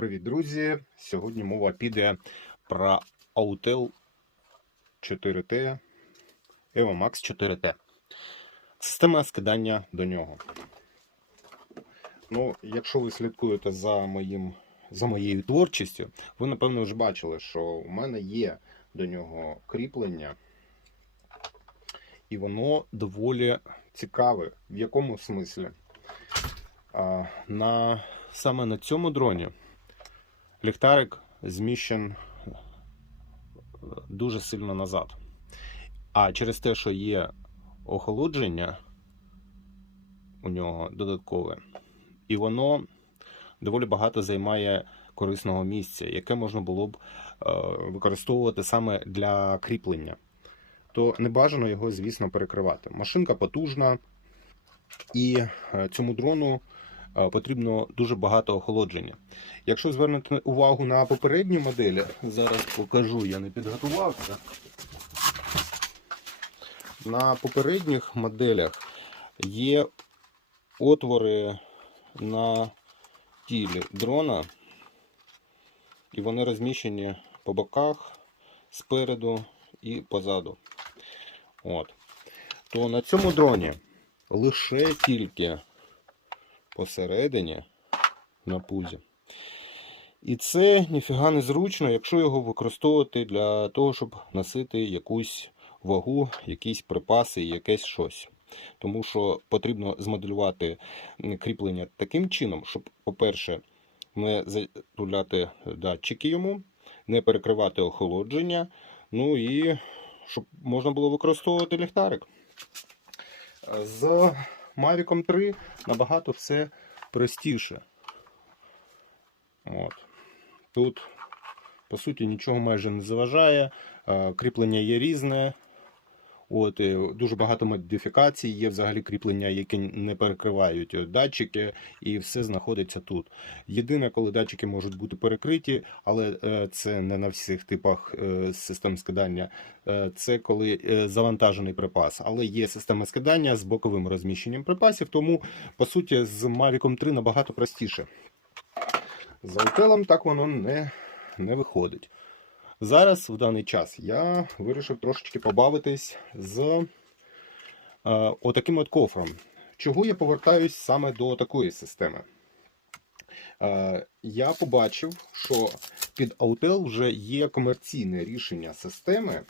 Привіт, друзі! Сьогодні мова піде про Autel 4T EvoMax 4T. Система скидання до нього. Ну, якщо ви слідкуєте за, моїм, за моєю творчістю, ви напевно вже бачили, що у мене є до нього кріплення, і воно доволі цікаве. В якому смислі? А, на, саме на цьому дроні ліхтарик зміщен е, дуже сильно назад. А через те, що є охолодження у нього додаткове, і воно доволі багато займає корисного місця, яке можна було б е, використовувати саме для кріплення. То не бажано його, звісно, перекривати. Машинка потужна, і е, цьому дрону потрібно дуже багато охолодження. Якщо звернути увагу на попередні моделі, зараз покажу, я не підготувався. На попередніх моделях є отвори на тілі дрона, і вони розміщені по боках, спереду і позаду. От. То на цьому дроні лише тільки посередині на пузі. І це ніфіга не зручно, якщо його використовувати для того, щоб носити якусь вагу, якісь припаси, якесь щось. Тому що потрібно змоделювати кріплення таким чином, щоб, по-перше, не затуляти датчики йому, не перекривати охолодження, ну і щоб можна було використовувати ліхтарик. З Mavic 3 набагато все простіше. От. Тут, по суті, нічого майже не заважає. Е, Кріплення є різне. От, дуже багато модифікацій, є взагалі кріплення, які не перекривають е, датчики, і все знаходиться тут. Єдине, коли датчики можуть бути перекриті, але е, це не на всіх типах е, систем скидання, е, це коли е, завантажений припас. Але є система скидання з боковим розміщенням припасів, тому по суті з Mavic 3 набагато простіше. З Autel так воно не, не виходить. Зараз, в даний час, я вирішив трошечки побавитись з е, отаким от кофром. Чого я повертаюсь саме до такої системи? Е, я побачив, що під Autel вже є комерційне рішення системи,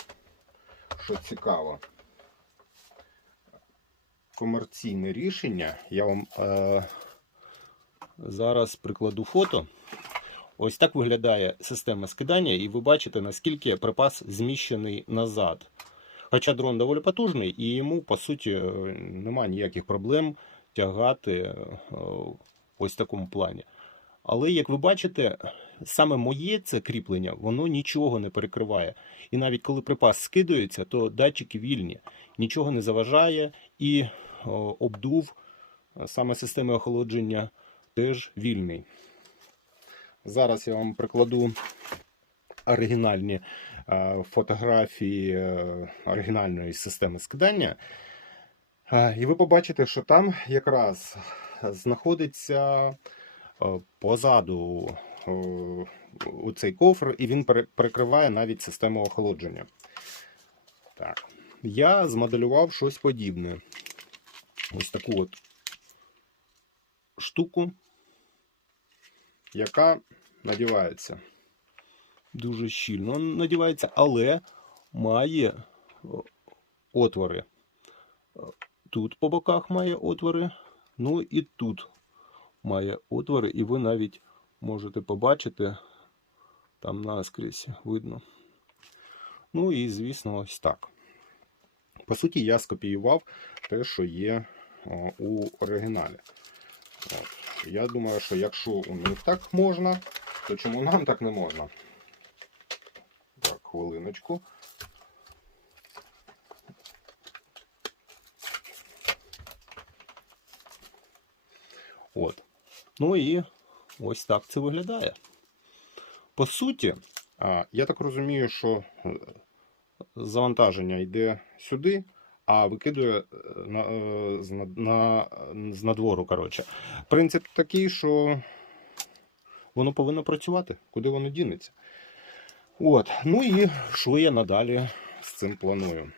що цікаво. Комерційне рішення. Я вам е, зараз прикладу фото. Ось так виглядає система скидання, і ви бачите, наскільки припас зміщений назад. Хоча дрон доволі потужний, і йому, по суті, е, немає ніяких проблем тягати е, ось в такому плані. Але, як ви бачите, саме моє це кріплення, воно нічого не перекриває. І навіть коли припас скидується, то датчики вільні, нічого не заважає, і обдув е, саме системи охолодження теж вільний. Зараз я вам прикладу оригінальні е, фотографії е, оригінальної системи скидання. Е, І ви побачите, що там якраз знаходиться позаду у цей кофр, і він перекриває навіть систему охолодження. Так. Я змоделював щось подібне. Ось таку от штуку яка надівається. Дуже щільно надівається, але має отвори. Тут по боках має отвори, ну і тут має отвори, і ви навіть можете побачити, там наскрізь видно. Ну і, звісно, ось так. По суті, я скопіював те, що є у оригіналі. От. Я думаю, що якщо у них так можна, то чому нам так не можна? Так, хвилиночку. От. Ну і ось так це виглядає. По суті, я так розумію, що е, завантаження йде сюди, а викидує е, на, е, на, з надвору. Коротше. Принцип такий, що воно повинно працювати, куди воно дінеться. От. Ну і що я надалі з цим планую?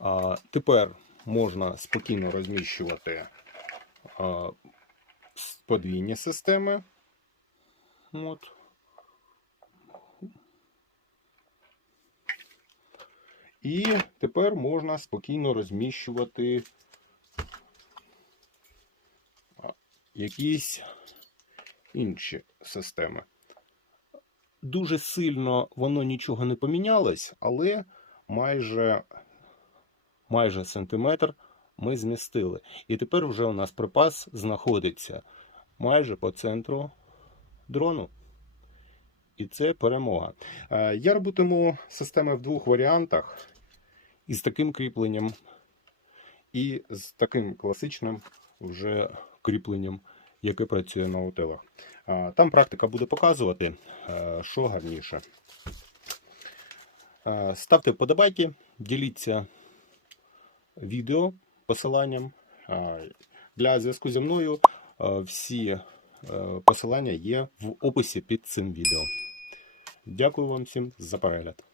А, тепер можна спокійно розміщувати а, подвійні системи. От. І тепер можна спокійно розміщувати якісь інші системи. Дуже сильно воно нічого не помінялось, але майже, майже сантиметр ми змістили. І тепер вже у нас припас знаходиться майже по центру дрону. І це перемога. Е, Я робитиму системи в двох варіантах із таким кріпленням і з таким класичним вже кріпленням, яке працює на утилах. Е, Там практика буде показувати, е, що гарніше. Ставте вподобайки, діліться відео посиланням. Для зв'язку зі мною всі посилання є в описі під цим відео. Дякую вам всім за перегляд.